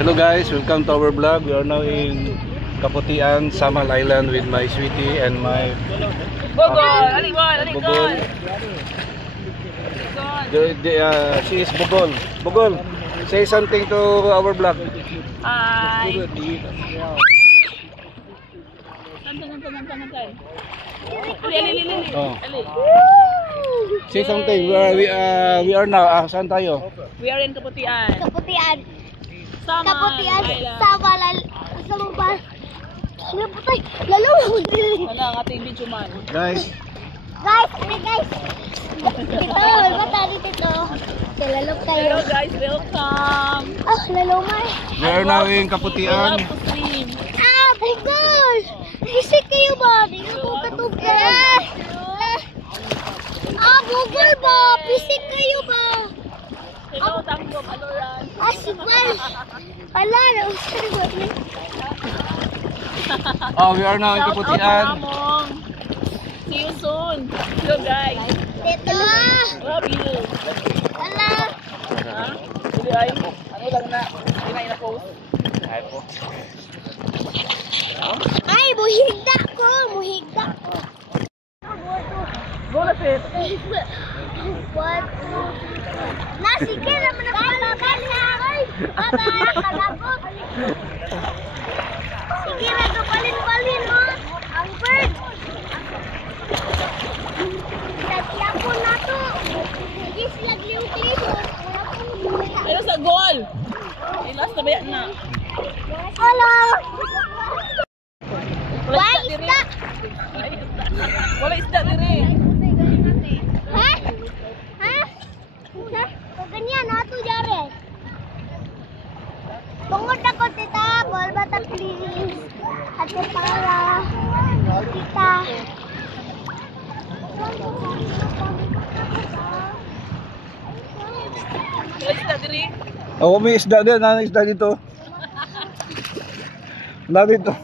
Hello guys, welcome to our vlog. We are now in Kaputian, Samal Island with my sweetie and my Bogol! Aling Bogol. She is Bogol. Bogol, say something to our vlog. Hi! Oh. Say something. We are now. Saan tayo? We are in Kaputian. Kaputian. Sama. Kaputian. Sama. Sama. Napatay. Lalo. Ano ang ating video man? Guys. Guys. Tito. Mata ni Tito. Lalok tayo. Hello guys, welcome. Ah, lalo man. We are now in We Kaputian. love to swim. Ah, my gosh. Isip kayo ba? Hindi ko katugyan. Ah, bugol ba? Pisik kayo ba? Hello, tanggap, aluran. Ah, sigbal. Ala, nausar ba? Oh, we are now in Shout out Kaputian. Ramon. See you soon. Hello guys. Tito. Love you. Ala. Ha? Hindi ay. Ano lang na. Hindi na ina-post. Ay po. Ay, muhigda ko. Muhigda ko. Go na fit. What? Nasige naman ang palaban niya. Bye-bye. Kalabot. Sige na, balin-balin mo. Ang bird. Tatya po na to. Sige sila gliw-gliw. Ayun sa goal. Ilas na bayan na. Hello. Wala Why isda isda? diri. Wala isda diri. Ha? Ha? Ha? O ganyan, ato jare. Tungod ako, tita. Ball bata, please. Ate para. Tita. Wala isda diri. Oh, may isda din. Ano isda dito? Na dito.